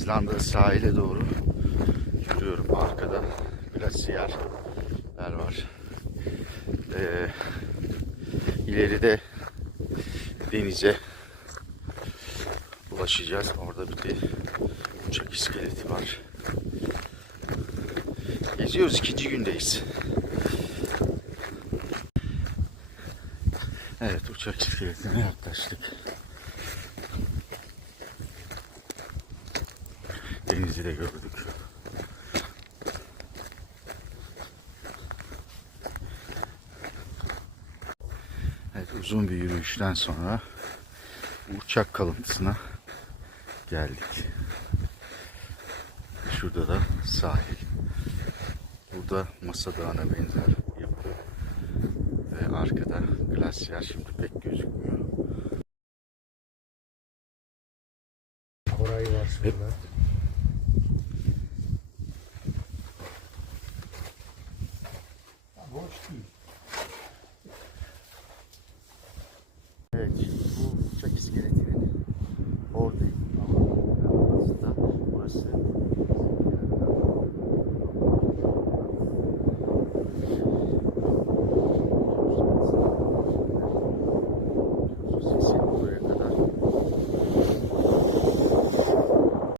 İzlanda sahile doğru yürüyorum. Arkada glasiyerler var. Ee, ileride denize ulaşacağız. Orada bir de uçak iskeleti var. Geziyoruz. ikinci gündeyiz. Evet uçak iskeletine yaklaştık. Denizi de gördük. Evet uzun bir yürüyüşten sonra uçak kalıntısına geldik. Şurada da sahil. Burada Masa Dağı'na benzer yapı. Ve arkada glasyer şimdi pek gözükmüyor. Koray var şurada. başlıyor. Evet, şimdi bu uçak iskeletinin orada